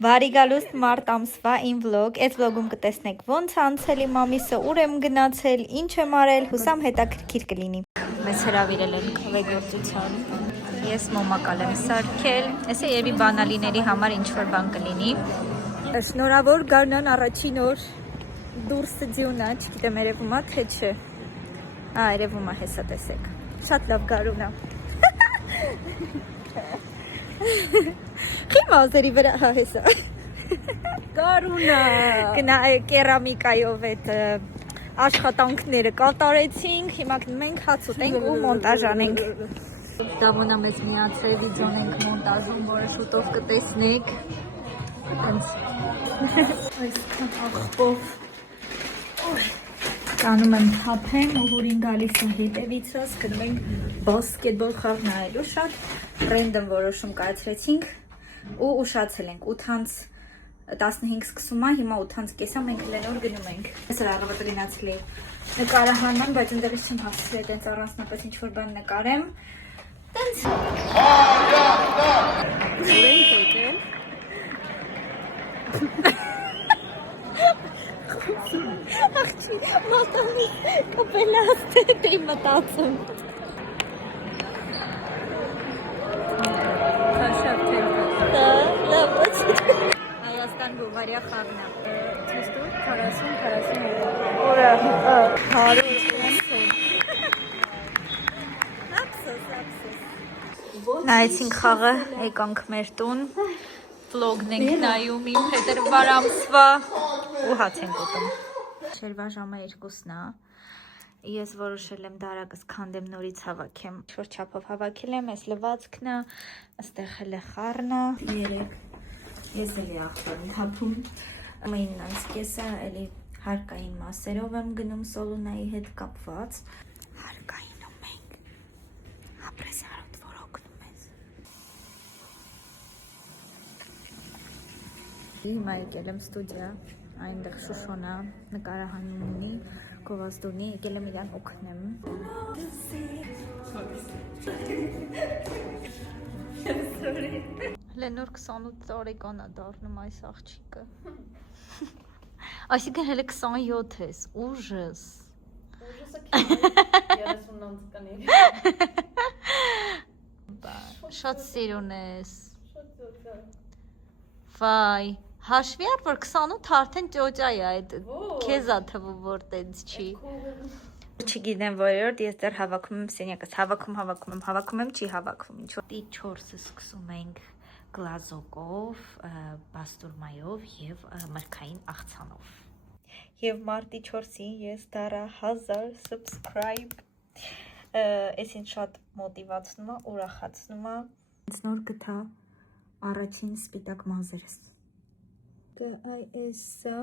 Բարի գալուստ մարտ ամսվա իմ վլոգ, այս վլոգում կտեսնեք ոնց անցել իմ ամիսը, ուր եմ գնացել, ինչ եմ արել, հուսամ հետաքրքիր կլինի։ Մեզ հրավիրել են քվեգործության, ես մոմակալ եմ սարքել, ես է երևի բանալիների համար ինչ-որ բան կլինի։ Շնորհավոր գարնան առաջին օր դուրսը ձյունա, չգիտեմ երևում է թե չէ։ Երևում է, հեսա տեսեք, շատ լավ գարուն է։ Խիմ ազերի վրա հեսա գարունա գնա կերամիկայով այդ աշխատանքները կատարեցինք, հիմա մենք հաց ուտենք ու մոնտաժ անենք։ Դավոնա մեզ միացրել վիդեոն ենք մոնտաժում, որը շուտով կտեսնեք։ Այսքան աղբով կանում եմ թափեմ ու հուրին գալիս է հետևիցս, գնում ենք բասկետբոլ խաղ նայելու, շատ ռենդոմ որոշում կայացրեցինք ու ուշացել ենք 8:15 սկսում է, հիմա 8:30 մենք լենոր գնում ենք։ Ես առավոտը գնացել էի նկարահանման, բայց ընդդեմ չեմ հասցրել այդպես առանձնապես ինչ-որ բան նկարեմ։ Տենց Աղջի, մատանի կապելաստ է մտածում։ Հայաստան Բուլղարիա խաղն է։ Չստու 40 օրը նայեցինք խաղը, եկանք մեր տուն, վլոգն ենք նայում իմ փետրվար ամսվա ու հաց ենք ուտում։ Շերվա ժամը 2-ն է, ես որոշել եմ դարակս քանդեմ նորից հավաքեմ, ինչ-որ չափով հավաքել եմ, այս լվացքն է, այստեղ էլ է խառնը, 3, ես էլ է աղբարում թափում, ամեն այս կեսը էլի հարկային մասերով եմ գնում Սոլունայի հետ կապված, հարկայինում ենք, ապրեսարոտ որ օգնում ես։ Հիմա եկել եմ ստուդիա, այնտեղ Շուշոնա նկարահանում ունի, գովազդունի, եկել եմ իրան օգնեմ։ Լենոր 28 տարեկան է դառնում այս աղջիկը։ Այսինքն հələ 27 ես, ուժս։ Ուժսը 30 կաների։ Շատ սիրուն ես։ Վայ, հաշվի առ որ 28 արդեն ճոճա է այդ, քեզ է թվում որ տենց չի։ Չգիտեմ որորդ, ես դեռ հավաքում եմ սենյակս, հավաքում եմ, չի հավաքվում, ինչ-որ տի 4-ը սկսում ենք գլազոկով, բաստուրմայով և մրգային աղցանով։ Եվ մարտի 4-ին ես դարա 1000 subscribe, ես ինձ շատ մոտիվացնում է, ուրախացնում է։ Ինձ նոր գտա առաջին սպիտակ մազերս։ Այս-ը,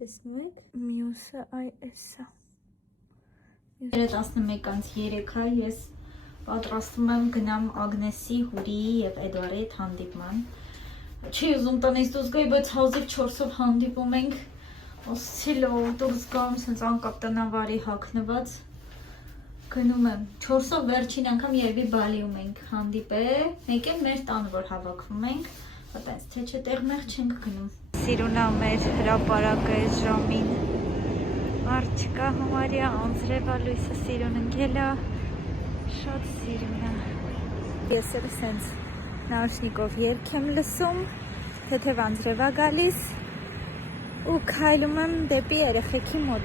տեսնում եք, մյուսը այս-ը։ 11:03-ը ես պատրաստում եմ գնամ Ագնեսի, Հուրիի և Էդվարի հետ հանդիպման։ Չի ուզում տնից դուրս գայի, բայց հազիվ 4-ով հանդիպում ենք, ասցիլով դուրս գամ, սենց անկապ տնավարի հագնված, գնում եմ, 4-ով վերջին անգամ երևի Բալիում ենք հանդիպել, մեկ էլ մեր տանը որ հավաքվում ենք, հատենց թե չէ տեղ-մեղ չենք գնում։ Սիրուն է մեր հրապարակը այս ժամին, արդ չկա համարյա, անձրևա լույսը սիրուն ընկել է, շատ սիրուն է։ Ես էլ սենց նաուշնիկով երգ եմ լսում, թեթև անձրև է գալիս ու քայլում եմ դեպի երեխեքի մոտ։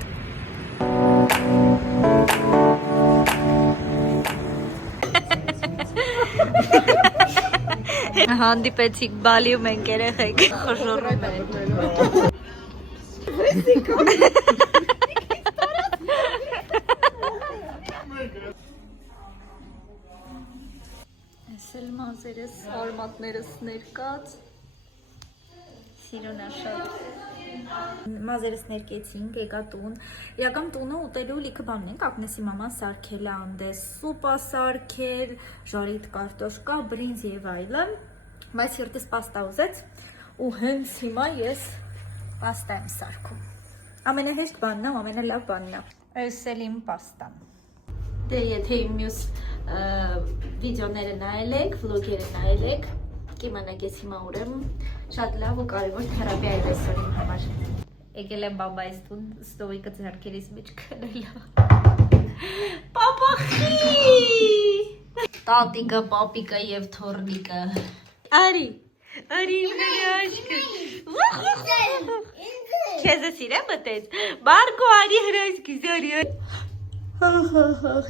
Հանդիպեցիք Բալիում ենք երեխեք, խժորում են։ Ես էլ մազերս, արմատներս ներկած, սիրուն է շատ։ Մազերս ներկեցինք, եկա տուն, իրական տունը ուտելու լիքը բանն ենք, Ագնեսի մաման սարքել է անդես, սուպա սարքել, ժարիտ կարտոշկա, բրինձ և այլն, բայց հիրտս պաստա ուզեց ու հենց հիմա ես պաստա եմ սարքում։ Ամենահեշտ բանն է, ամենալավ բանն է։ Այս էլ իմ պաստան։ Դե եթե իմ մյուս վիդեոները նայել եք, վլոգերը նայել եք, Կիմանեք ես հիմա ուր եմ, շատ լավ ու կարևոր թերապիա է այսօր իմ համար։ Եկել եմ բաբայիս տուն, ստովիկը ձեռքերիս մեջ քնելա։ Պապախի! Տատիկը, պապիկը և թորնիկը։ Արի իմների աշկը։ Քեզ է սիրը մտեց։ Բարգո արի հրաշքի զարի։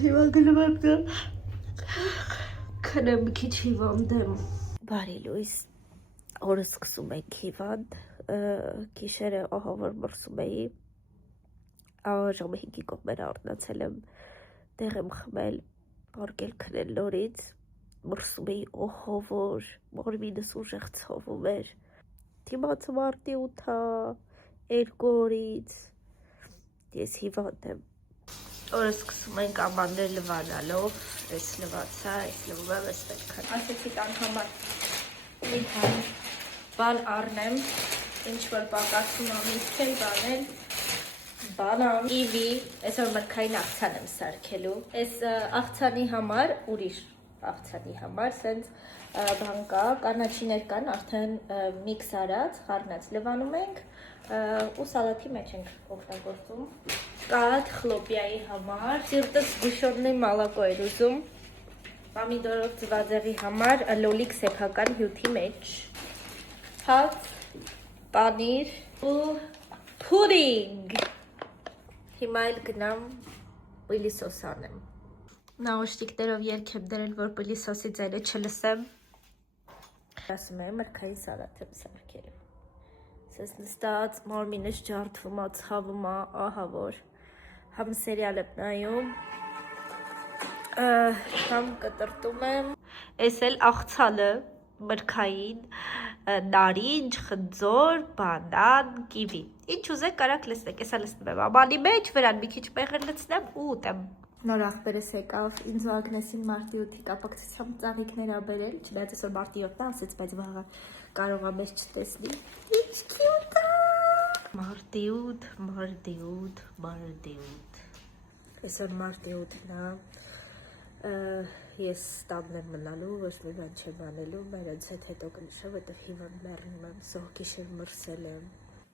Հիմա գնում եմ դա։ Քնեմ քիչ հիվանդ եմ։ Բարի լույս, օրը սկսում ենք հիվանդ, գիշերը ահա որ մրսում էի, ժամը 5-ի կողմերը արթնացել եմ, տեղ եմ խմել, պարկել քնել նորից, մրսում էի ահա որ մարմինս ուժեղ ցավում էր, դիմացը մարտի 8-ա, 2 օրից, ես հիվանդ եմ։ Օրը սկսում ենք ամաններ լվանալով, ես լվացա, ես լվում եմ, ես պետք է։ Ասեցի տան համար մի հան բան առնեմ, ինչ որ պակասում ամիսք էլ բանել, բանան, իվի, այսօր մրգային աղցան եմ սարքելու, այս աղցանի համար, ուրիշ աղցանի համար, սենց բան կա, կանաչիներ կան, արդեն միքս արած, խառնած լվանում ենք ու սալատի մեջ ենք օգտագործում, կատ խլոպիայի համար, սիրտս գուշորնի մալակո էր ուզում, պամիդորով ծվածեղի համար լոլիկ սեփական հյութի մեջ, հաց, պանիր ու փուդինգ, հիմա էլ գնամ պիլիսոս անեմ, նաուշտիկներով երգ եմ դրել, որ պիլիսոսի ձայնը չլսեմ, ասում եմ մրգային սալատ եմ սարքել, սես նստած մարմինս ջարդվում ա, ցավում ա, ահա որ, համ սերիալ եմ նայում, համ կտրտում եմ, ես էլ աղցանը մրգային, նարինջ, խնձոր, բանան, կիվի, ինչ ուզեք կարաք լսնեք, եսա լսնում եմ ամանի մեջ, վրան մի քիչ մեղր լցնեմ ու ուտեմ։ Նոր աղբերս եկավ, ինձ ու Ագնեսին մարտի 8-ի կապակցությամբ ծաղիկներ ա բերել, չնայած այսօր մարտի 7-ն է, ասեց, բայց վաղը կարող ա մեզ չտեսնի։ Ինչ կյուտ ա։ Մարտի 8, մարտի 8, մարտի 8։ Այսօր մարտի 8-ն ա, ես տանն եմ մնալու, ոչ մի բան չեմ անելու, մերենց հետ հետո կնշա, որտև հիվանդ մեռնում եմ, սող գիշեր մրսել եմ։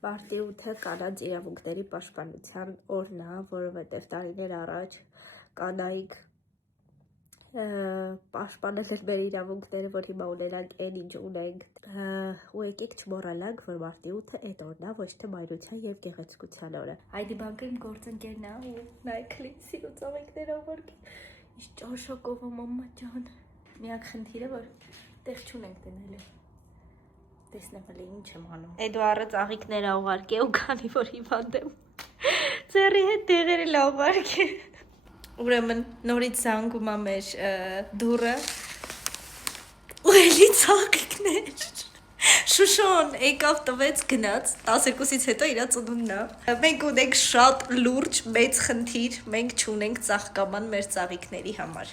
Մարտի 8-ը կանանց իրավունքների պաշտպանության օրն է, որովհետև տարիներ առաջ կանայք պաշտպանել են մեր իրավունքները, որ հիմա ունենանք այն ինչ ունենք, ու եկեք չմոռանանք, որ մարտի 8-ը այդ օրն է, ոչ թե մայրության և գեղեցկության օրը։ Այդի բանկը իմ գործընկերն է ու նայեք լիցի ու ծաղիկներով որ ինչ ճաշակով ա մամա ջան։ Միակ խնդիրը, որ տեղ չունենք դնելու։ Տեսնեմ հələ ինչ եմ անում։ Էդուարը ծաղիկներ ա ուղարկե ու քանի որ հիվանդ եմ։ Ձեռի հետ տեղերը լավ ուղարկե։ Ուրեմն նորից զանգում ա մեր դուռը։ Ու էլի ծաղիկներ։ Շուշոն եկավ տվեց գնաց, 12-ից հետո իրա ծնունդն է։ Մենք ունենք շատ լուրջ մեծ խնդիր, մենք չունենք ծաղկաման մեր ծաղիկների համար։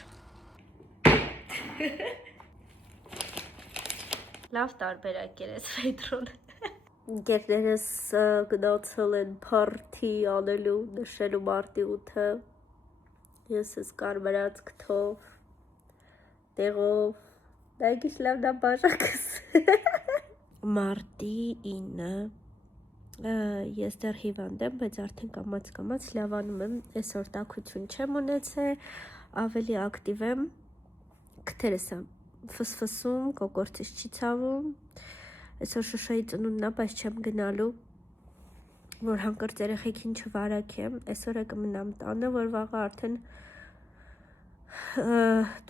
Լավ տարբերակ էր այս ֆեյտրոն։ Ընկերներս գնացել են փարթի անելու, նշելու մարտի 8-ը։ Ես ես կարմրած քթով, տեղով, նայգիշ լավ նա բաժակս։ Մարտի 9-ը, ես դեռ հիվանդ եմ, բայց արդեն կամաց լավանում եմ, այսօր տաքություն չեմ ունեցել, ավելի ակտիվ եմ, քթերս եմ ֆսֆսում, կոկորտից չի ցավում, այսօր Շուշայի ծնունդն է, բայց չեմ գնալու, որ հանկարծ երեխեքին չվարակեմ, այսօր կմնամ տանը, որ վաղը արդեն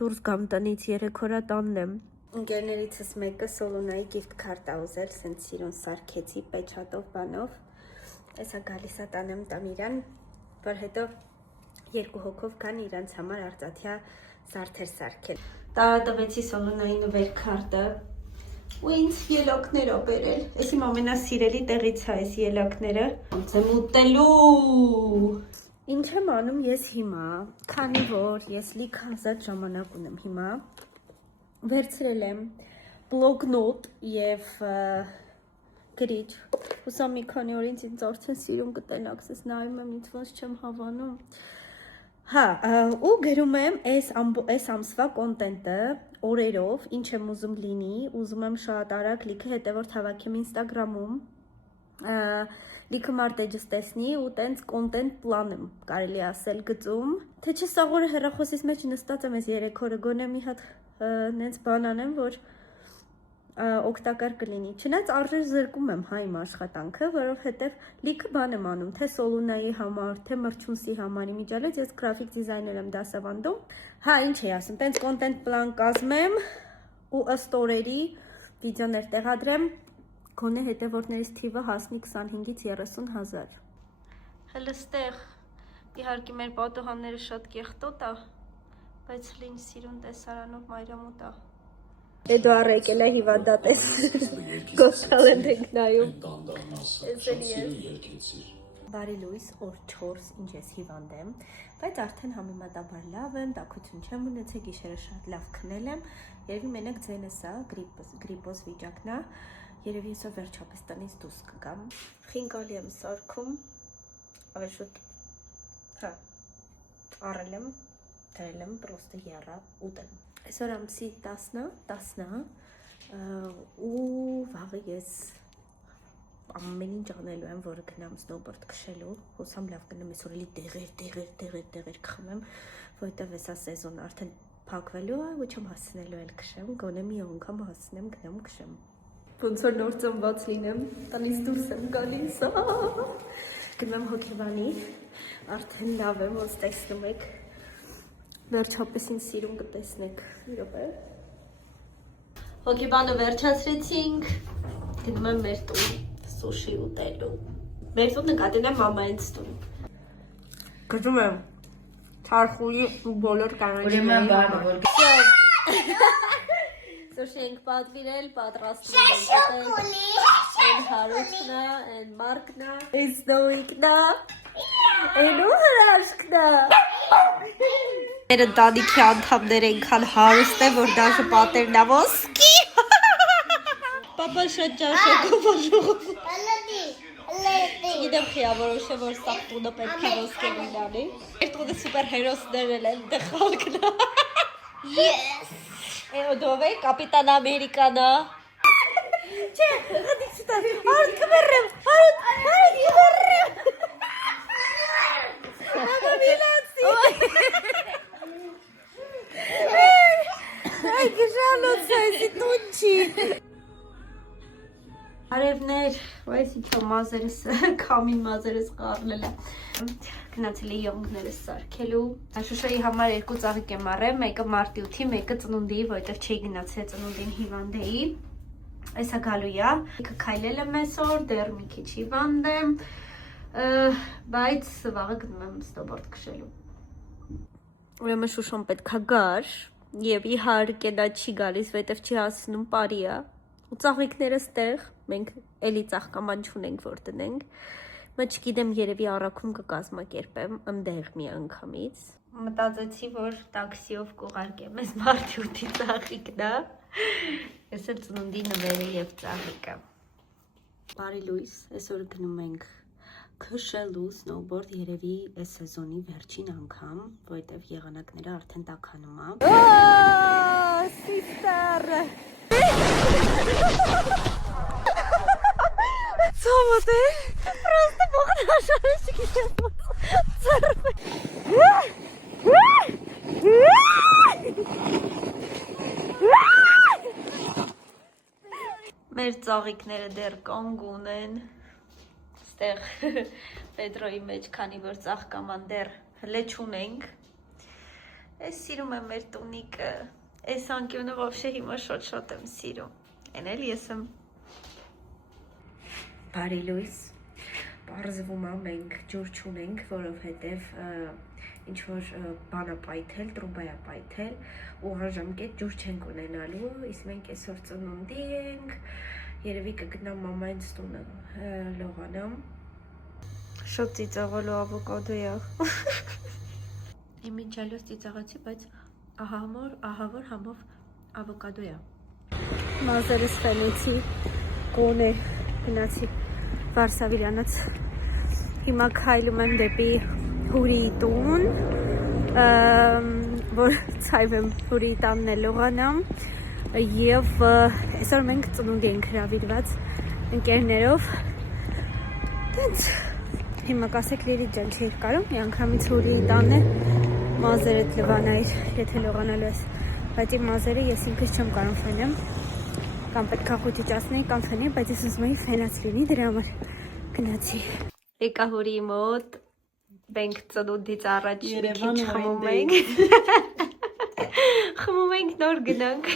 դուրս գամ տնից 3 օրա տանն եմ։ Ընկերներիցս մեկը Սոլունայի գիֆտ քարտ ա ուզել, սենց սիրուն սարքեցի, պեչատով բանով, այսա գալիս ա տանեմ տամ իրան, որ հետո 2 հոգով կան իրանց համար արծաթյա զարդեր սարքել։ Տվեցի Սոլունայի նվեր քարտը, ու ինձ ելոքներ ա բերել, ես իմ ամենասիրելի տեղից ա այս ելոքները, ոնց եմ ուտելու։ Ինչ եմ անում ես հիմա, քանի որ ես լիք ազատ ժամանակ ունեմ հիմա, վերցրել եմ բլոգնոտ և գրիչ, հուսամ մի քանի օրից ինձ արդեն սիրում կտենաք, ես նայում եմ ինձ ոնց չեմ հավանում, ու գրում եմ այս ամսվա կոնտենտը, օրերով, ինչ եմ ուզում լինի, ուզում եմ շատ արագ լիքը հետևորդ հավաքեմ Instagram-ում, լիքը մարդեջս տեսնի ու տենց կոնտենտ պլան եմ կարելի ասել գծում, թե չէ սաղ օրը հեռախոսիս մեջ նստած եմ ես 3 օրը գոնե մի հատ նենց բան անեմ, որ օգտակար կլինի, չնայած արժեր զրկում եմ իմ աշխատանքը, որովհետև լիքը բան եմ անում, թե Soluna-ի համար, թե Merchants-ի համար, իմիջիալից ես գրաֆիկ դիզայներ եմ դասավանդում, ինչ էի ասում, տենց կոնտենտ պլան կազմեմ ու ըստ օրերի վիդեոներ տեղադրեմ, գոնե հետևորդներից թիվը հասնի 25-ից 30 հազար։ Հələ ստեղ, իհարկե մեր պատուհանները շատ կեղտոտ է, բայց լին սիրուն տեսարանով մայրամուտ է։ Էդուարը եկել է հիվանդատես, գոստալենդ ենք նայում, ես էլի ես։ Բարի լույս, օր 4, ինչ ես հիվանդ եմ, բայց արդեն համեմատաբար լավ եմ, տաքություն չեմ ունեցել, գիշերը շատ լավ քնել եմ, երևի մենակ ձենս է, գրիպոզ վիճակն է, երևի եսօր վերջապես տնից դուրս կգամ, խինկալի եմ սարքում, ավելի շուտ, առել եմ, դրել եմ, պրոստը եռա, ուտեմ։ Այսօր ամսի 10-ը ու վաղը ես ամեն ինչ անելու եմ, որը գնամ սնոուբորդ քշելու, հուսամ լավ գնամ այսօր էլի տեղեր կխմեմ, որովհետև էսա սեզոնը արդեն փակվելու է, ու չեմ հասցնելու էլ քշեմ, գոնե մի անգամ հասցնեմ գնամ քշեմ։ Ոնց որ նոր ծնված լինեմ, տնից դուրս եմ գալիս, գնում եմ հոգեբանի, արդեն լավ եմ, ոնց տեսնում եք, վերջապես ինձ սիրուն կտեսնեք, մի րոպե։ Հոգեբանը վերջացրեցինք, գնում եմ մեր տուն, սուշի ուտելու։ Մեր տուն նկատել եմ մամայից տուն։ Գնում եմ թարխուի ու բոլոր կանանջիների Սուշի ենք պատվիրել, պատրաստում ենք են հարուչն է, են մարկն է, են սնոուիկն է, են ու հրաշքն է։ Մեր ընտանիքի անդամներ ենքան հարուստ է, որ դաժը պատերն է ոսկի։ Պապա շատ ճաշակով աշխողով։ Գիտեմ խիավորոշ է, որ սաղ տունը պետք է ոսկե գույնանի։ Մեր տունը սուպեր հերոսներ են դե խալքն է։ Yes! Դով է, կապիտան Ամերիկանա։ Չէ, հատիկ չտարի, հարդ կմերրեմ, հարդ կմերրեմ։ Աղա միլացի։ Այ գժանոց այսի տուն չի։ Արևներ, այս իչո մազերս, կամին մազերս կարնել է։ Գնացել էի յոնգներս սարքելու։ Շուշայի համար 2 ծաղիկ եմ առել, մեկը մարտի 8-ի, մեկը ծնունդի, որովհետև չէի գնացել ծնունդին հիվանդ էի։ Այսա գալու է։ Քայլել եմ այսօր, դեռ մի քիչ հիվանդ եմ, բայց վաղը գնում եմ սնոուբորդ քշելու։ Ուրեմն Շուշոն պետքա գար, եւ իհարկե դա չի գալիս, որովհետև չի հասնում բարի է։ Ու ծաղիկները ստեղ, մենք էլի ծաղկաման չունենք, որ տնենք, չգիտեմ երևի առաքում կկազմակերպեմ, ընդեղ մի անգամից։ Մտածեցի, որ տաքսիով կուղարկեմ ես մարտի 8-ի ծաղիկն է, ես էլ ծնունդի նվերը և ծաղիկը։ Բարի լույս, այսօր գնում ենք քշելու սնոուբորդ երևի այս սեզոնի վերջին անգամ, որովհետև եղանակները արդեն տաքանում է։ Սիստար Ծամոտ է, պրոստը բողնաշարը չգիտեմ ծրվ Մեր ծաղիկները դեռ կանգուն են, ստեղ պետրոյի մեջ, քանի որ ծաղկաման դեռ հլե չունենք, ես սիրում եմ մեր տունիկը, այս անկյունը վովշե հիմա շատ եմ սիրում, են էլ ես եմ Բարի լույս, պարզվում է մենք ջուր չունենք, որովհետև ինչ-որ բան է պայթել, տրուբա է պայթել ու անժամկետ ջուր չենք ունենալու, իսկ մենք այսօր ծնունդի ենք, երևի կգնամ մամայից տունը լողանամ։ Շատ ծիծաղալու ավոկադո է։ Իմիջալոս ծիծաղացի, բայց ահավոր համով ավոկադո է։ Մազերս խելեցի, կոն է, գնացի Վարսավիրանից, հիմա քայլում եմ դեպի հուրի տուն, որ ցայվեմ հուրի տանն է լողանամ եւ այսօր մենք ծնունդ ենք հրավիրված ընկերներով տենց հիմա կասեք Լիլի ջան չի կարում մի անգամից հուրի տանն է մազերդ լվանայր եթե լողանալու ես բայց իմ մազերը ես ինքս չեմ կարող ֆենեմ կամ պետք է խոճիճացնեի կամ ֆենեի բայց ես ուզում էի ֆենած լինի դրա համար գնացի եկա հուրի մոտ Մենք ծնունդից առաջ մի քիչ խմում ենք։ Խմում ենք նոր գնանք։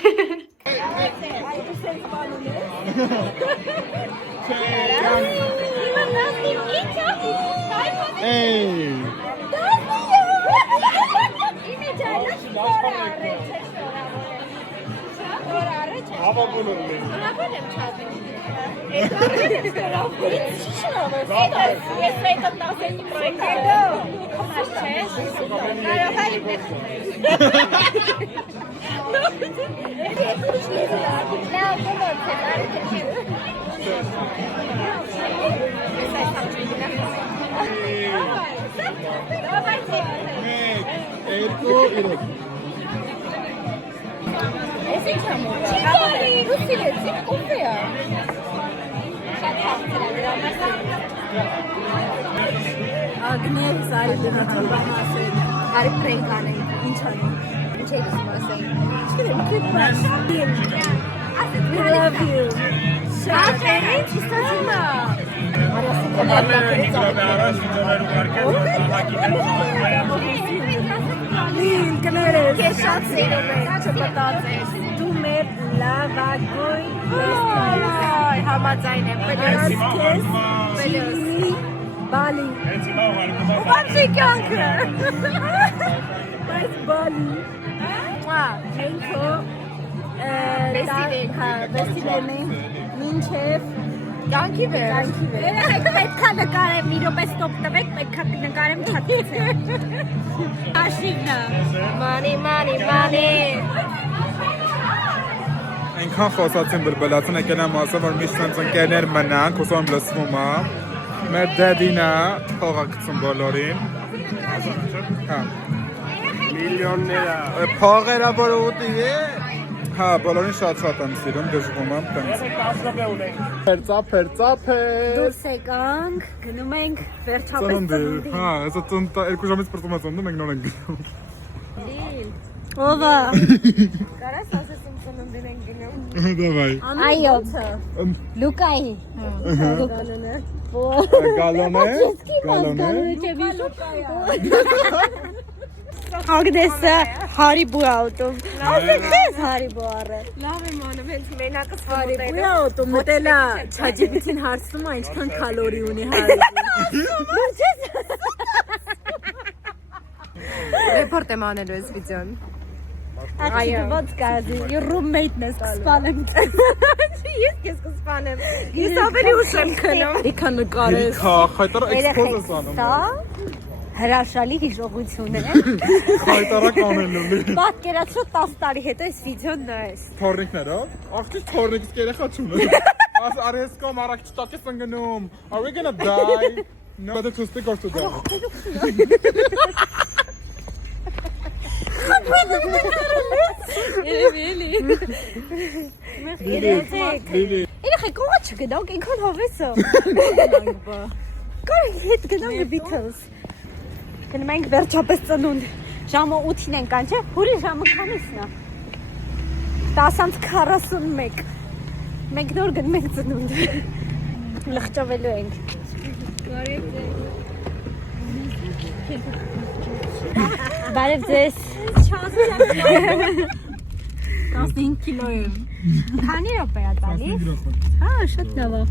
Ագներ սարի դնացան բանասեն, արի պրենք անեն, ինչ անեն, ինչ եք սմասեն, չկրեմ, կրպաշ, we love you, շատ էրին, չիստացիմա, Լին, կներես, կեզ շատ սիրում է, չպտացես, դու մեր լավագույն համաձայն եմ, պելոս, Բալի ու բանցի կյանքը բայց բալի մենք վեստիվերն ենք մինչև կյանքի վեր պետք է նկարեմ մի րոպե ստոպ տվեք պետք է նկարեմ չատիցեմ աշիվնա մանի Այնքան խոսացին բլբլացին եկել եմ ասեմ որ միշտ sense ընկերներ մնանք ուսում լսվում է Մեր դեդինա փողա գցում բոլորին Հա Միլիոնները Փողերը որ ուտի Հա բոլորին շատ եմ սիրում դժվում եմ տենց Պերծապ Դուրս եկանք գնում ենք վերջապես ծնունդի Հա այսա ծնունդը 2 ժամից պրծում եմ ծնունդը մենք նոր ենք գնում Ովա Կարաս ասես իմ ծնունդին ենք գնում Դավայ Այո Լուկայի Գալոնե Ագնեսը հարիբու է ուտում Ասեք ես հարիբու առը Լավ եմ անում, հենց մենակս Հարիբու է ուտում մտելա չաջիբիքին հարցնում է ինչքան կալորի ունի հարիբու Ռեպորտ եմ անելու ես վիդեոն Այո ոնց կարելի Your roommate-ն ես կսպանեմ Ես քեզ կսպանեմ Ես ավելի ուշ եմ քնում Իքա նկարես Խայտարը էքսպոզ ես անում Հրաշալի հիշողություն է Խայտարակ անելու Պատկերացրու 10 տարի հետո այս վիդեոն նայես Թորնիկներով Աղջի թորնիկս երեխա չունեմ Աս արեսկոմ առակ չտակ ես ընգնում Are we gonna die? No But it's just or to die Երեխեք ուղա չգնանք ինքան հավես է Կարի հետ գնանք Beatles Գնում ենք վերջապես ծնունդ Ժամը 8-ին ենք ան չէ Հուրի ժամը քանիսն է 10:41 Մենք նոր գնում ենք ծնունդ Լղճավելու ենք Բարև ձեզ 15 կիլո եմ Քանի րոպե է տալիս Հա շատ լավ է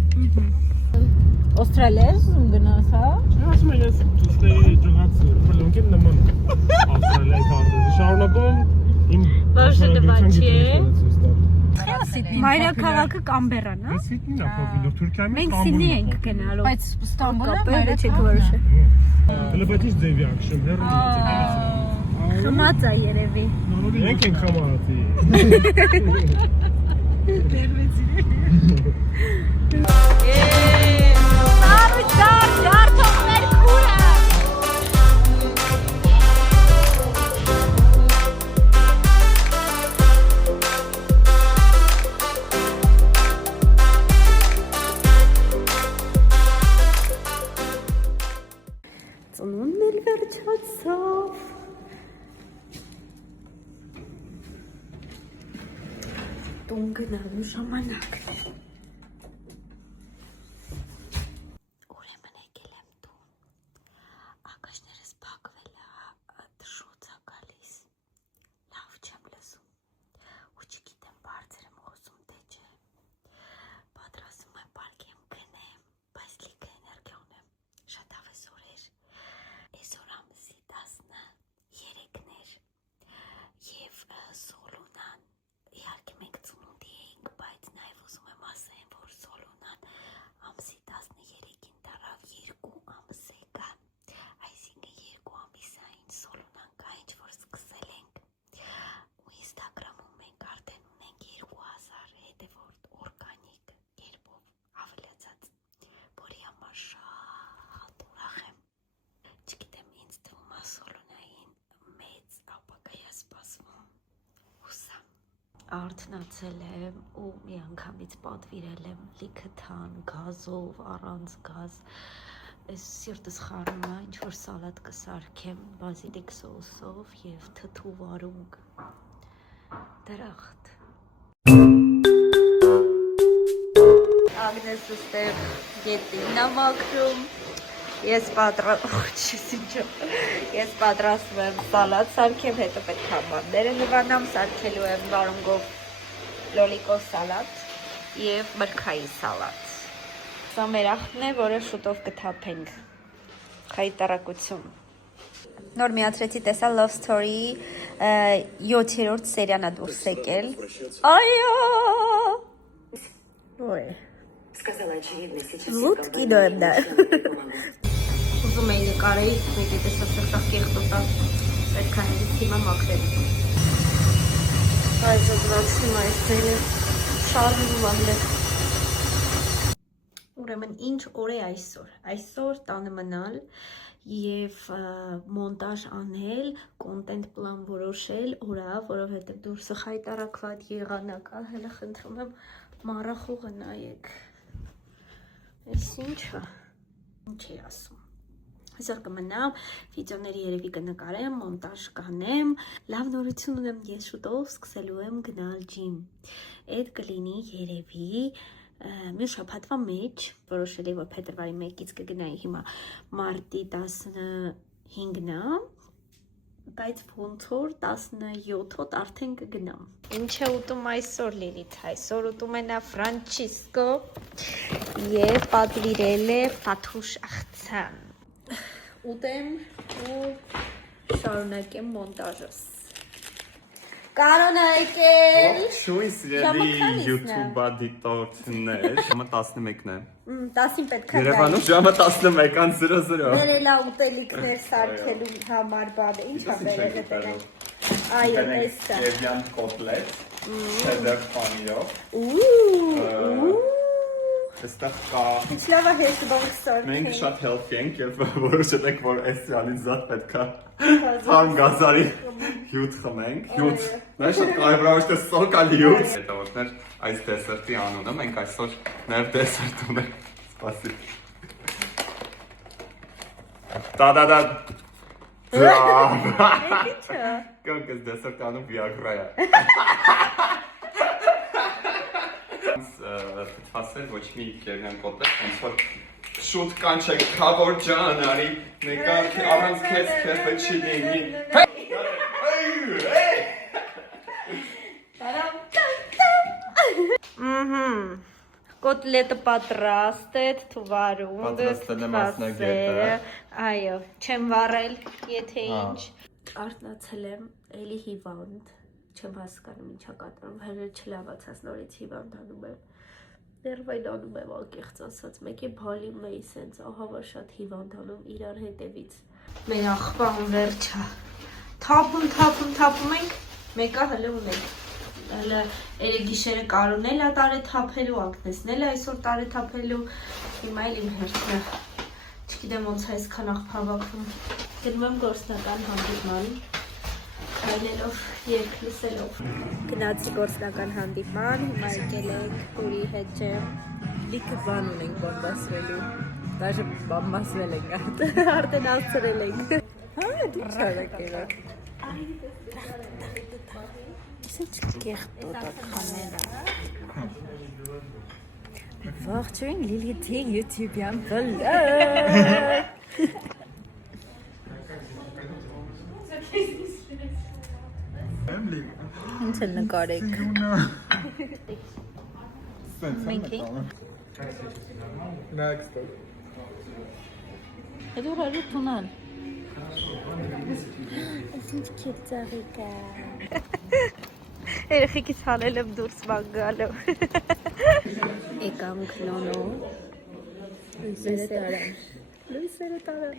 Ավստրալիա ուզում գնաս հա Ասում եմ ես ստեի ջղաց ֆլոնկին նման Ավստրալիայի քարտը շարունակում իմ Մայրաքաղաքը Կամբերան է Սիդնին է փոխվելու Թուրքիայի Մենք Սիդնի ենք գնալու Բայց Ստամբուլը Կապերը չեք որոշը Հələ բայց ինչ ձևի ակշն հեռու Խմած է երևի Մենք ենք խմացի Այցով տուն գնալու ժամանակն է։ Ուրեմն եկել եմ տուն։ Ակաշներս փակվել է, դժուց է գալիս։ Լավ չեմ լսում։ Ու չգիտեմ բարձր եմ խոսում թե չէ։ Պատրաստում եմ պարկեմ գնեմ, բայց լիքը էներգիա ունեմ։ Շատ ավեսօր էր։ Այսօր ամսի 13-ն էր եւ Սոլունան իհարկե մենք ծնունդի էինք, բայց նաեւ ուզում եմ ասեմ, որ Սոլունան ամսի 13-ին դարավ 2 ամսեկա, այսինքն 2 ամիսային Սոլունան կա, ինչ որ սկսել ենք ու Instagram-ում մենք արդեն ունենք 2000 հետևորդ օրգանիկ կերպով ավելացած, որի համար շատ ուրախ եմ։ Չգիտեմ, ինձ թվում է Սոլունային մեծ ապագա է սպասվում, հուսամ։ Արթնացել եմ ու միանգամից պատվիրել եմ լիքը թան, գազով, առանց գազ։ Այս սիրտս խառնում է, ինչ որ սալատ կսարքեմ բազիլիկ սոուսով եւ թթու վարունգ։ Դրախտ։ Ագնեսը ստեղ գետին է մաքրում։ Ես պատրաստում եմ սալատ սարքեմ, հետո պետք է բաները լվանամ, սարքելու եմ վարունգով լոլիկով սալատ եւ մրգայի սալատ։ Սա մեր աղբն է, որը շուտով կթափենք։ Խայտարակություն։ Նոր միացրեցի տեսա Love Story 7-րդ սերիան է դուրս եկել։ Այո։ Ոյ։ Լուտ կինո եմ դա։ Ուզում էի նկարեի, մեկ է տեսա սրտակ կեղտոտա, պետք է հենց հիմա մաքրել։ Այս զգացում այս ձելը շարժվում ամլեք։ Ուրեմն ինչ օր է այսօր։ Այսօր տանը մնալ և մոնտաժ անել, կոնտենտ պլան որոշել, օրա, որովհետև դուրսը խայտարակված եղանակ է, հելը խնդրում եմ մառախուղը նայեք։ Այս ինչը, ինչ է ասում։ Այսօր կմնամ, վիդեոների երևի կնկարեմ, մոնտաժ կանեմ, լավ նորություն ունեմ, ես շուտով սկսելու եմ գնալ ջիմ։ Այդ կլինի երևի մի շաբաթվա մեջ, որոշել եմ, որ փետրվարի 1-ից կգնայի հիմա մարտի 15-ն է, բայց ոնց որ 17-ով արդեն կգնամ։ Ինչ է ուտում այսօր Լիլիթ, այսօր ուտում է նա Ֆրանչիսկո և պատվիրել է Ֆաթուշ աղցան։ Ուտեմ ու շարունակեմ մոնտաժս։ Կարոն է եկել։ Շույս երևի YouTube-ա դիկտորներ, ժամը 11-ն է։ 10-ին պետք է Երևանում ժամը 11:00։ Վերելա ուտելիքներ սարքելու համար բանը, ինչ է վերելը տենեն։ Այո, տեսա։ Եվյան կոտլետ, չեդդեր պանիրով։ Այստեղ կա։ Ինչ լավ է հեշտ բան սարքել։ Մենք շատ healthy ենք եւ որոշել ենք, որ այս ցանից զատ պետքա թան գազարի հյութ խմենք։ Հյութ։ Նա շատ կարևոր է, որ սոկալի հյութ։ Հետևորդներ, այս դեսերտի անունը մենք այսօր նաեւ դեսերտ ունենք։ Սպասի։ Da. Կոնկես դեսերտ անում Viagra է։ Թասել ոչ մի կերնյան կոտեր, ոնց որ շուտ կանչեք Քավոր ջան, արի նկարքի առանց քեզ չի լինի։ Կոտլետը պատրաստ է, թվարում, Պատրաստել եմ մասնագետը։ Այո, չեմ վառել, եթե ինչ։ Արթնացել եմ, էլի հիվանդ, չեմ հասկանում ինչա կատարում, հերը չլավացած նորից հիվանդ անում եմ։ Ներվային անում եմ անկեղծ ասած, մեկ է բալիմ էի սենց, ահավա շատ հիվանդ անում իրար հետևից։ Մեր աղբան վերջա, թափում ենք, մեկա հլը ունենք։ Հələ երեգիշերը կարոնել է տարեթափելու, ակնեսնել է այսօր տարեթափելու, հիմա էլ իմ հերթն է, չգիտեմ ոնց այսքան աղբավակվում, գնում եմ գործնական հանդիպման, քայլելով, երգ լսելով։ Գնացի գործնական հանդիպման, հիմա եկել ենք Կուրի հետ ջեմ, լիքը բան ունենք բամբասվելու, դաժե բամբասվել ենք արդեն ասցրել ենք։ Հա, դուք ցավեք ելա։ Ինչ կեղտոտ է քամերա։ Ողջույն Լիլիթի YouTube-յան վլոգ։ Ինչ էլ նկարեք։ Մենք Next. Հետո հարու տունան։ Ինչ քիթարիկ է։ Երեխեքից հանել եմ դուրս ման գալու։ Եկանք նոնո։ Լույսերը տարան։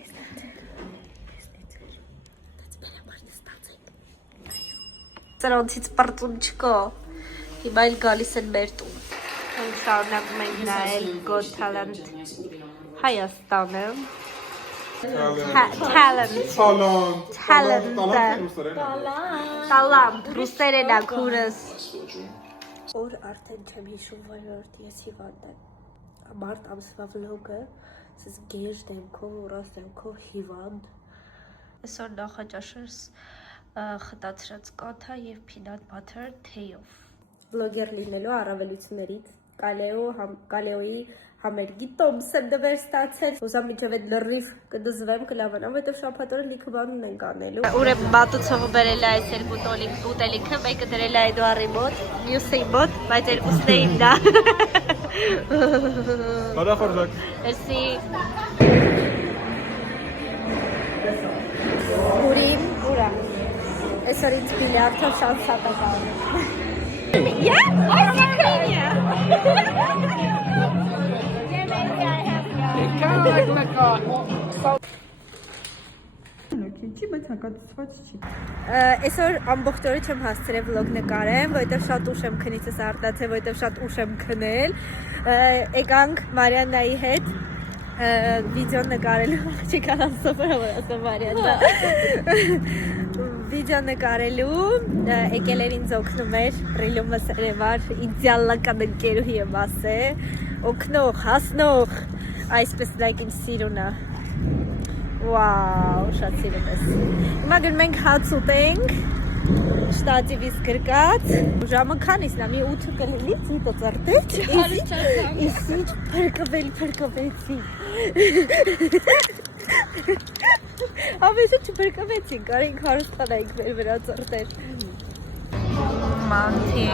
Սրանցից պրծում չկա։ Հիմա էլ գալիս են մեր տուն։ Մենք շարունակում ենք նայել Got Talent Հայաստանը։ Talent ռուսերեն է քուրս։ Որ արդեն չեմ հիշում որորդ ես հիվանդ եմ։ Մարտ ամսվա վլոգը սս գեժ դեմքով, ուռած դեմքով հիվանդ։ Այսօր նախաճաշս խտացրած կաթա եւ peanut butter թեյով։ Վլոգեր լինելու առավելություններից Կալեոյի համերգի տոմս եմ դվեր ստացել։ Ուզամ միջև այդ լրիվ կդզվեմ, կլավանամ, հետո շաբաթօրը լիքը բան ունենք անելու։ Ուրեմն մատուցողը բերել է այս երկու ուտելիքը, մեկը դրել է Էդուարի մոտ, մյուսը իմ մոտ, բայց երկուսն է իմ դա։ Բարախորժակ։ Էսի Ուրին, ուրա։ Այսօր ինձ բիլիարդով շատ շատ է կանում։ Այսօր ամբողջ օրը չեմ հասցրել վլոգ նկարեմ, որովհետև շատ ուշ եմ քնիցս արտացել, որովհետև շատ ուշ եմ քնել։ Եկանք Մարիաննայի հետ վիդեո նկարելու, չկան ասոպը ասա Մարիաննա։ Վիդեո նկարելու եկել էր ինձ օգնում էր Ռիլյումը սերևար իդեալական ընկերուհի եմ ասել, օգնող, հասնող, այսպես like ինձ սիրուն է։ Վաու, շատ սիրում ես։ Հիմա գնում ենք հաց ուտենք, շտատիվից գրկած, ժամը քանիսն է, մի 8 կլինի, ցիտը ծրտեչ, իսիչ փրկվեցի։ Ամեսը չփրկվեցին, կարենք հարստանայինք մեր վրա ծրտեր։ մանթի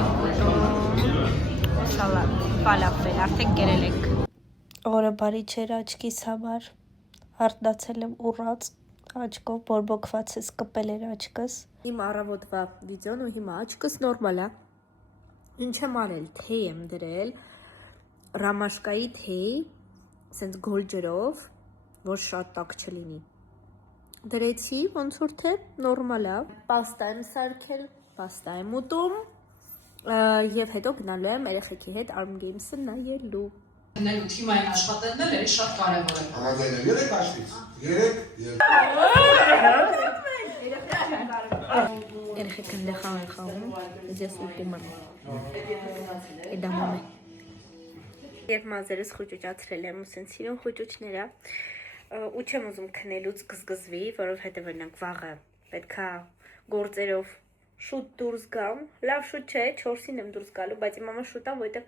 սալատ, ֆալաֆել, արդեն կերել ենք։ Օրը բարի չէր աչքիս համար, արդնացել եմ ուռած, աչքով բորբոքված ես կպել էր աչքս։ Իմ առավոտվա վիդեոն ու հիմա աչքս նորմալ է։ Ինչ եմ արել, թեյ եմ դրել, ռամաշկայի թեյ, սենց գոլ ջրով, որ շատ տաք չլինի։ Դրեցի, ոնց որ թե նորմալ է, պաստա եմ սարքել, պաստա եմ ուտում, և հետո գնալու եմ երեխեքի հետ Arm Games-ը նայելու։ Թիմային աշխատելն էլ շատ կարևոր է։ Համաձայն եմ, 3 հաշվից, 3 և... Երեխեք ընդեղ խաղ են խաղում, ես ուտում եմ, էդամում է։ Եվ մազերս խուճուճացրել եմ ու սենց սիրուն խուճուճները, ու չեմ ուզում քնելուց գզգզվի, որովհետև օրինակ վաղը պետքա գործերով շուտ դուրս գամ, լավ շուտ չէ, 4-ին եմ դուրս գալու, բայց իմ մամա շուտ է, որովհետև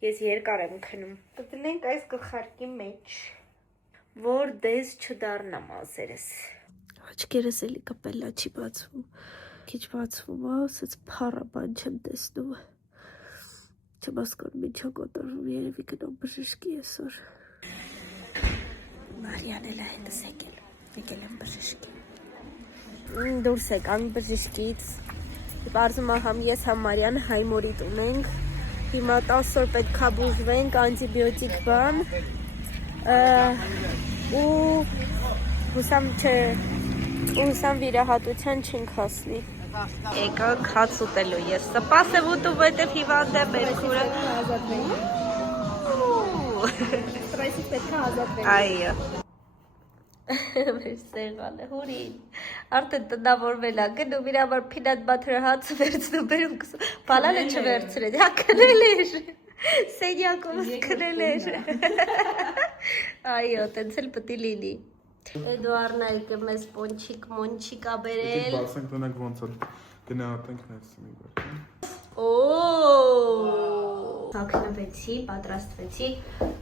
ես երկար եմ քնում։ Կդնենք այս գլխարկի մեջ, որ դեզ չդառնա մազերս։ Աչքերս էլի կպելա չի բացվում, քիչ բացվում է, ասեց փառը բան չեմ տեսնում։ Չեմ հասկանում ինչա կատարվում, երևի գնամ բժշկի այսօր։ Մարիան էլ է հետս եկել եմ բժշկի։ Դուրս եկանք բժշկից, պարզում է համ ես համ Մարիան հայմորիտ ունենք, հիմա 10 օր պետք է բուժվենք, անտիբիոտիկ բան, ու հուսամ վիրահատության չենք հասնի։ Եկանք հաց ուտելու, ես սպաս եմ ուտում, որտև հիվանդ եմ Մերկուրը։ Ստրեսից պետք է ազատվենք։ Այո։ Մեր սեղանը, հուրին, արդեն տնավորվել է, գնում իր համար peanut butter հացը վերցնում, բերում կսում, բալանը չվերցրեց, հա կնել էր, սենյակոս կնել էր։ Այո, տենց էլ պտի լինի։ Էդուարդն եկե մեզ պոնչիկ մոնչիկա Դիք բերել։ բացենք տնենք ոնց է գնահատենք ներսի մի բար։ Հագնվեցի, պատրաստվեցի,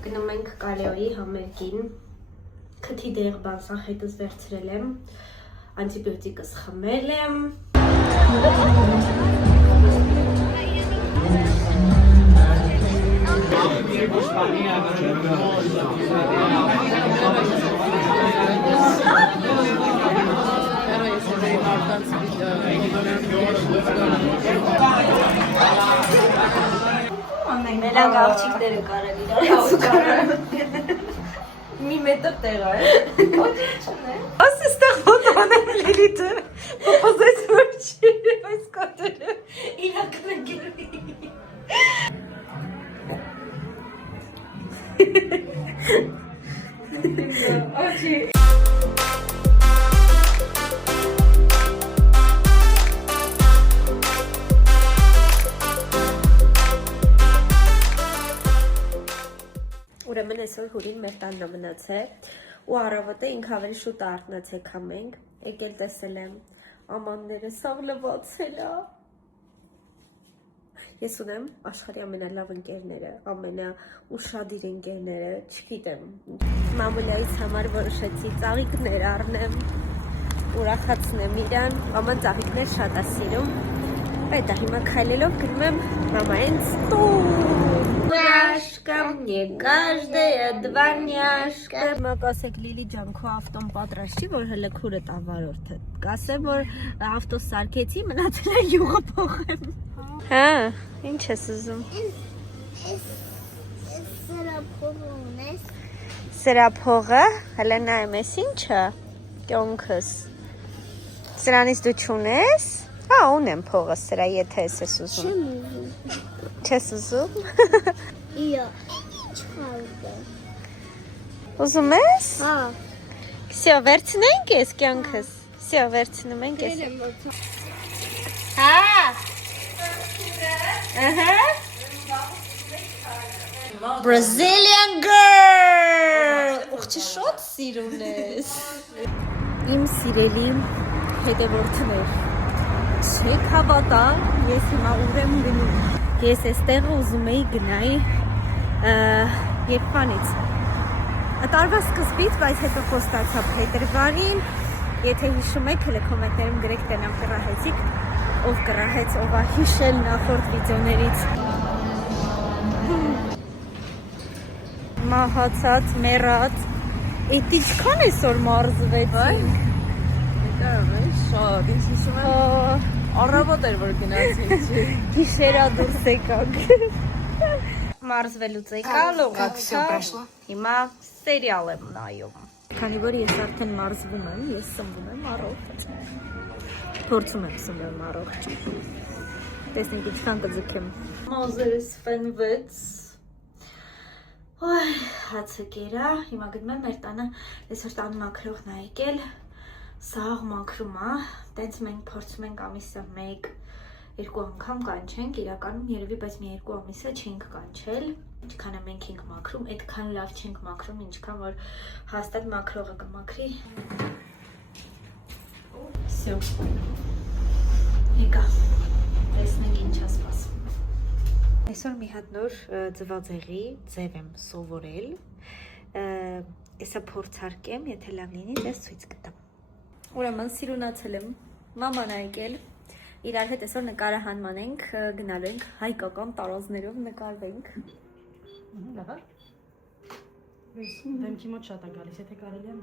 գնում ենք Կալեոյի համերգին։ Քթի դեղ բանսա հետս վերցրել եմ, անտիբիոտիկս խմել եմ։ Մելակ աղջիկները կարել իրար։ Մի մետր տեղ է։ Աս էստեղ ֆոտոն է Լիլիթը։ Պոպոզեց որ չի այս կատերը։ Իրակն է գերի։ Ուրեմն այսօր հուրին մեր տանն է մնացել ու առավոտը ինք ավելի շուտ արթնացել քան մենք, եկել տեսել եմ ամանները սաղ լվացել է։ Ես ունեմ աշխարհի ամենալավ ընկերները, ամենաուշադիր ընկերները, չգիտեմ։ Մամուլայից համար որոշեցի ծաղիկներ առնեմ, ուրախացնեմ իրան, մաման ծաղիկներ շատ է սիրում։ Այդ հիմա քայլելով գնում եմ մամայից Няшка, мне каждая дворняшка։ Մակասեք Լիլի ջան, քո ավտոն պատրաստ չի, որ հələ քուրը տավարորդը։ Կասեմ, որ ավտո սարքեցի, մնացել է յուղը փոխեմ։ Հա, ինչ ես ուզում։ Սրա փողը, հələ նայեմ, ես ինչը։ Կյանքս։ Սրանից դու չունես։ Հա, ունեմ փողը սրա, եթե ես ուզում։ Չես ուզում։ Իա, չխալդը։ Ուզում ես։ Հա։ Всё, վերցնենք ես կյանքս։ Всё, վերցնում ենք ես։ Հա։ Ահա։ Brazilian girl։ Ուղղի շատ սիրուն ես։ Իմ սիրելի հետևորդներ։ Չեք հավատա, ես հիմա ուր եմ գնում։ Ես այստեղ ուզում էի գնայի երբանից։ Տարվա սկզբից, բայց հետո խոստացա փետրվարին, եթե հիշում եք, հələ կոմենտներում գրեք տնամ կռահեցիք, ով կռահեց, ով է հիշել նախորդ վիդեոներից։ Մահացած, մեռած, էդ ինչքան այսօր մարզվեցին։ Շատ, ինչ հիշում եմ, առավոտ էր, որ գնացին չի։ Գիշերա դուրս եկանք։ Մարզվելուց եկալ, ուղղացա, հիմա սերիալ եմ նայում։ Քանի որ ես արդեն մարզվում եմ, ես սնվում եմ առողջ։ Փորձում եմ սնվել առողջ։ Տեսնենք ինչքան կձգեմ։ Մազերս ֆենվեց։ Ոյ, հացը կերա, հիմա գնում եմ մեր տանը, այսօր տան մաքրողն է եկել, սաղ մաքրում է, տենց մենք փորձում ենք ամիսը 1-2 անգամ կանչենք, իրականում երևի, բայց մի 2 ամիսը չենք կանչել, ինչքան է մենք ենք մաքրում, այդքան լավ չենք մաքրում, ինչքան որ հաստատ մաքրողը կմաքրի։ Всё։ Եկա, տեսնենք ինչ է սպասում։ Այսօր մի հատ նոր ձվածեղի ձև եմ սովորել, եսա փորձարկեմ, եթե լավ լինի, ձեզ ցույց կտամ։ Ուրեմն սիրունացել եմ, մաման է եկել, իրար հետ այսօր նկարը հանմանենք, գնալու ենք հայկական տարազներով նկարվենք։ Լավ է։ Դեմքի մոտ շատ է գալիս, եթե կարելի է։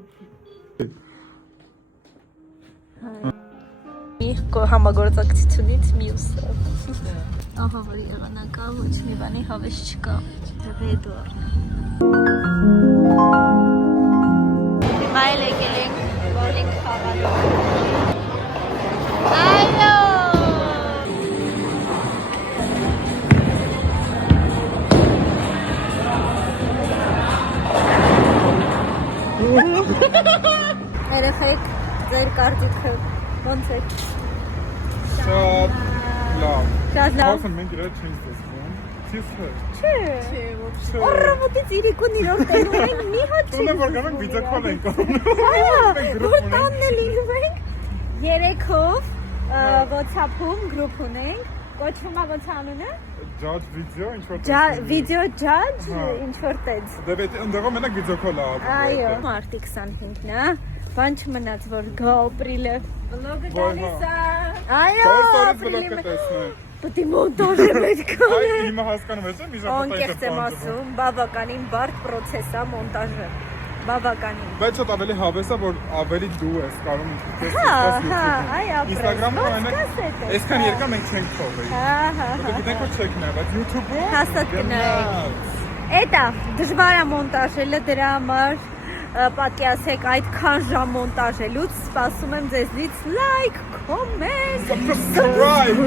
Մի համագործակցությունից մյուսը։ Ահա որ եղանակա, ոչ մի բանի հավես չկա, դեպի Էդուարդն է։ Հիմա էլ եկել ենք, որ ենք խաղալու։ Այո։ Երեխեք, ձեր կարծիքը ոնց եք։ Շատ լավ։ Շատ լավ։ Ասում մենք իրար չենք տեսնում։ Թիֆը։ Չէ։ Առավոտից իրիկուն իրոր տենում ենք մի հատ չի։ Տունը որ գանք վիդեո կոլ ենք անում։ Որ տանն է լինում ենք։ Երեքով WhatsApp-ում գրուպ ունենք։ Կոչվում է ոնց անունը։ Judge video ինչ որ Video judge ինչ որ տենց։ Դե պետք է ընդեղը մենակ վիդեո կոլ ա։ Այո, մարտի 25-ն է։ Բան չմնաց որ գա ապրիլը։ Վլոգը գալիս է։ Այո, ապրիլը։ Պետք է մոնտաժը պետք է։ Այ հիմա հասկանում ես, մի ժամ Անկեղծ եմ ասում, բավականին բարդ process է մոնտաժը։ Բավականին։ Բայց շատ ավելի հավես է, որ ավելի դու ես կարող Հա, այ ապրես։ Instagram-ում այնեք, այսքան երկար մենք չենք թողել։ Հա։ Դե գիտենք որ չեք նայ, բայց YouTube-ում Հաստատ կնայեք։ Էտա դժվար է մոնտաժելը դրա համար պատկերացեք այդքան ժամ մոնտաժելուց սպասում եմ ձեզնից like, comment, subscribe։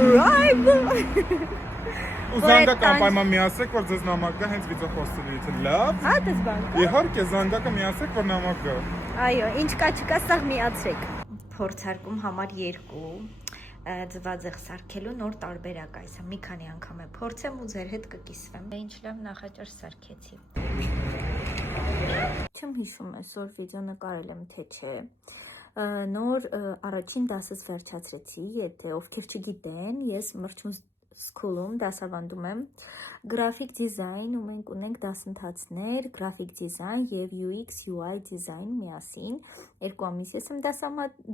Ու զանգակը պայման միացեք, որ ձեզ նամակ գա հենց վիդեո խոսելիցը լավ։ Հա, դες բան։ Իհարկե զանգակը միացեք, որ նամակ գա։ Այո, ինչ կա չկա, սաղ միացրեք։ Փորձարկում համար 2 ձվածեղ սարքելու նոր տարբերակ այս մի քանի անգամ է փորձեմ ու ձեր հետ կկիսվեմ։ Ինչ լավ նախաճաշ սարքեցի։ Չեմ հիշում այսօր վիդեո նկարել եմ թե չէ։ Նոր առաջին դասս վերջացրեցի, եթե ովքեր չգիտեն, ես Մրջուն School-ում դասավանդում եմ գրաֆիկ դիզայն ու մենք ունենք դասընթացներ գրաֆիկ դիզայն եւ UX UI դիզայն միասին 2 ամիս ես եմ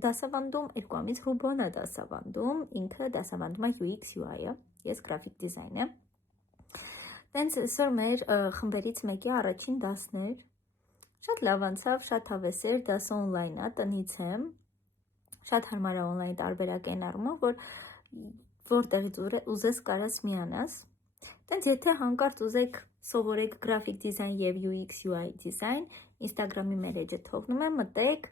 դասավանդում 2 ամիս Ռուբոն է դասավանդում ինքը դասավանդում է UX UI-ը ես գրաֆիկ դիզայնը տենց այսօր մեր խմբերից մեկի առաջին դասն էր շատ լավ անցավ շատ հավես էր դասը on-line է տնից եմ շատ հարմար է on-line տարբերակ այն առումով որ որտեղից ուզես կարաս միանաս տենց եթե հանկարծ ուզեք սովորեք գրաֆիկ դիզայն եւ UX UI դիզայն Instagram-ի մեր էջը թողնում եմ մտեք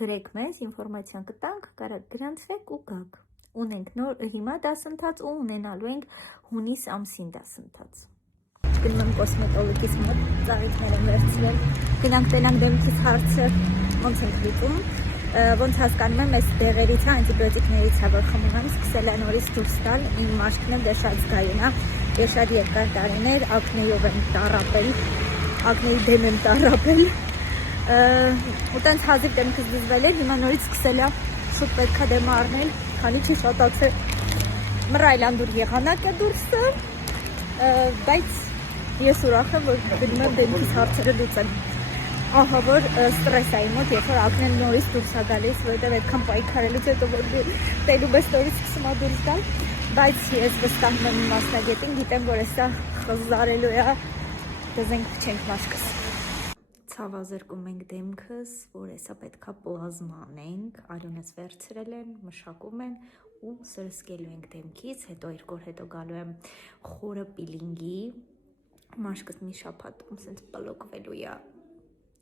գրեք մեզ ինֆորմացիան կտանք կարաք գրանցվեք ու գաք ունենք նոր հիմա դասընթաց ու ունենալու ենք հունիս ամսին դասընթաց գնում եմ կոսմետոլոգիս մոտ ծաղիկներ եմ վերցրել գնանք տենանք դեմքից հարցը ոնց ենք լուծում ոնց հասկանում եմ, այս դեղերից է, անտիբիոտիկներից է, որ խմում եմ, սկսել է նորից դուրս տալ, իմ մաշկն է շատ զգայուն է, ես շատ երկար տարիներ ակնեյով եմ տառապել, ակնեյի դեմ եմ տառապել, ու տենց հազիվ դեմքս դզվել էր, հիմա նորից սկսել է, շուտ պետք է դեմը առնել, քանի չի շատացել, մռայլանդուր եղանակ է դուրսը, բայց ես ուրախ եմ, որ գնում եմ դեմքիս հարցերը լուծեմ։ Ահա որ ստրես է իմ մոտ, երբ որ ակնեն նորից դուրս է գալիս, որովհետև այդքան պայքարելուց հետո որ տելու բես նորից սկսում է դուրս գալ, բայց ես վստահում եմ իմ մասնագետին, գիտեմ, որ սա խզարելու է, դզենք փչենք մաշկս։ Ցավազրկում ենք դեմքս, որ հեսա պետքա պլազմանենք, արյունս վերցրել են, մշակում են ու սրսկելու ենք դեմքից, հետո 2 օր հետո գալու եմ խորը պիլինգի, մաշկս մի շաբաթում սենց պլոկվելու է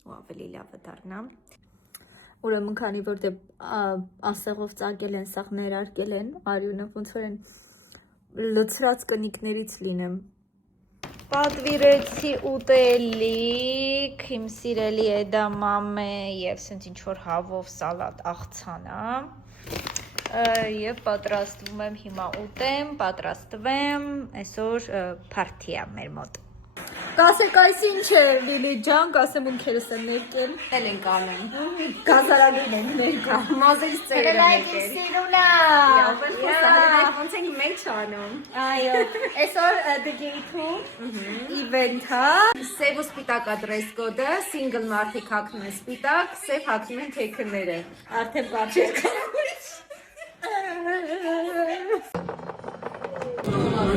ու ավելի լավը դառնա։ Ուրեմն քանի որ դե ասեղով ծագել են, սաղ ներարկել են, արյունը ոնց որ են լցրած կնիկներից լինեմ։ Պատվիրեցի ուտելիք, իմ սիրելի էդամամե եւ սենց ինչ որ հավով սալատ աղցանա։ Եվ պատրաստվում եմ հիմա ուտեմ, պատրաստվեմ, այսօր փարթի է մեր մոտ։ Կասեք այս ինչ է, Լիլի ջան, կասեմ ունքերս եմ ներկել։ Էլ ենք անում։ Գազարանում ենք ներկա։ Մազերից ծերել ենք եկել։ Սիրուլա։ Ոնց ենք մեջ անում։ Այո, այսօր դգեիթում իվենթ է։ Սև ու սպիտակա դրես կոդը, սինգլ մարդիկ հագնում են սպիտակ, սև հագնում են թեքները։ Արդեն բարձր։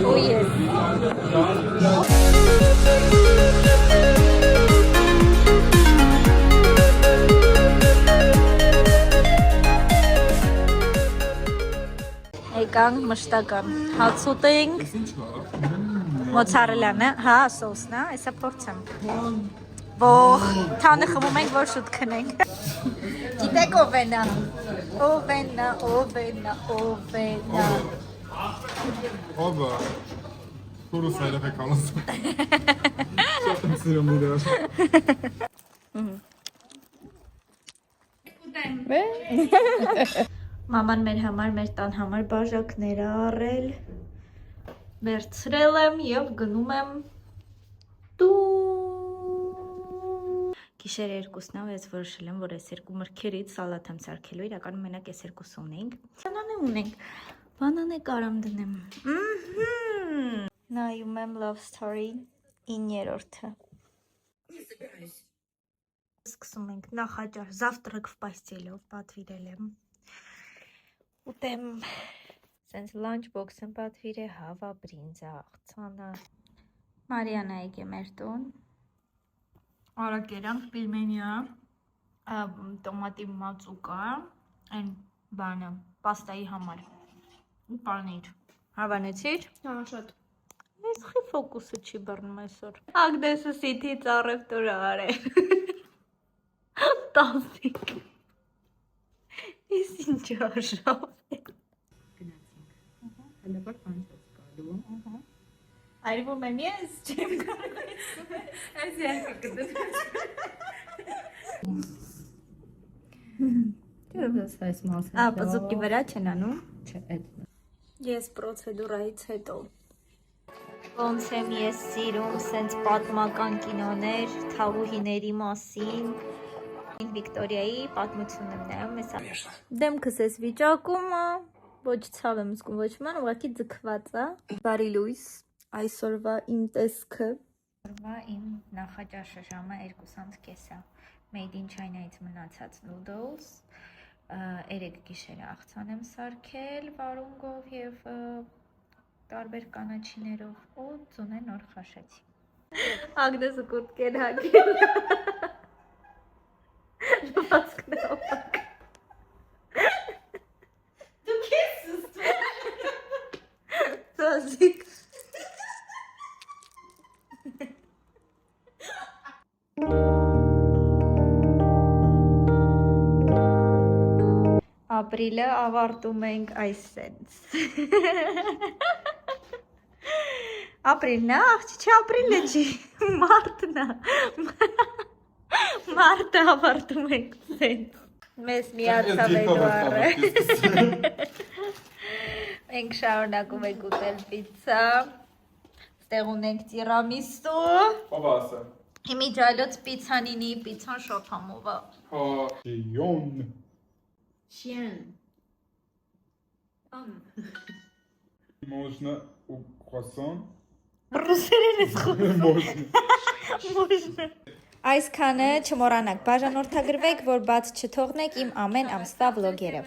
Oh yes. Եկանք մշտական հաց ուտենք մոցարելան է, հա սոսն է, այսա փորձեմ Ող, թանը խմում ենք, որ շուտ քնենք Գիտեք ով է նա Ով է Կուրուս այրև է կալասում Շատ եմ սիրում իրար Մաման մեր համար, մեր տան համար բաժակներ է առել վերցրել եմ եւ գնում եմ տուն։ Գիշեր 2-ն է, ես որոշել եմ, որ այս երկու մրգերից սալատ եմ սարքելու, իրականում մենակ այս երկուսը ունենք։ Բանանե ունենք։ Բանանե կարամ դնեմ։ Նայում եմ Love Story 9-րդը։ Սկսում ենք նախաճար, завтрак в постелով պատվիրել եմ։ Ուտեմ, սենց lunch box եմ պատվիրել, հավա, բրինձա, աղցանը։ Մարիանա եկե մեր տուն։ Արագ երանք պիլմենիա, տոմատի մածուկա, այն բանը, պաստայի համար։ Ու պանիր։ Հավանեցիր։ Հա, շատ։ Ես խի ֆոկուսը չի բռնում այսօր։ Ագնեսը սիթի ծառև տորը արել։ Տասիկ։ Ես ինչ արժավ է։ Հələ բան չես գալու։ Այրվում եմ ես, չեմ կարող Այս յակը կդեմ։ Դեռ այս մասը։ պզուկի վրա չեն անում։ Չէ, այդ։ Ես պրոցեդուրայից հետո ոնց եմ ես սիրում սենց պատմական կինոներ, թավուհիների մասին, Վիկտորիայի պատմությունն եմ նայում ես։ Դեմքս ես վիճակում, ոչ ցավ եմ զգում, ոչ ման, ուղղակի ձգված է։ Բարի լույս, այսօրվա իմ տեսքը։ Օրվա իմ նախաճաշը ժամը 2:30 է։ Made in China-ից մնացած noodles, 3 գիշերը աղցան եմ սարքել վարունգով եւ տարբեր կանաչիներով ու ծունե նոր խաշեցի։ Ագնեսը կուրտկեն հագել։ Լվացքն է ապակ։ Դու քեզ ստու։ Ծազիկ։ Ապրիլը ավարտում ենք այսպես։ Ապրիլն է, աղջի չէ, ապրիլը չի, մարտն է։ Մարտը ավարտում ենք այսպես։ Մեզ միացավ Էդուարդը։ Մենք շարունակում ենք ուտել պիցցա։ Ստեղ ունենք տիրամիսու։ Ով ասա։ Իմիջայլոց պիցանինի, պիցան շոփամովա։ Հա, Յոն։ Շիան։ Можно у croissant. Ռուսերեն ես խոսում։ Можно. Այսքանը չմոռանաք, բաժանորդագրվեք, որ բաց չթողնեք իմ ամեն ամսվա վլոգերը։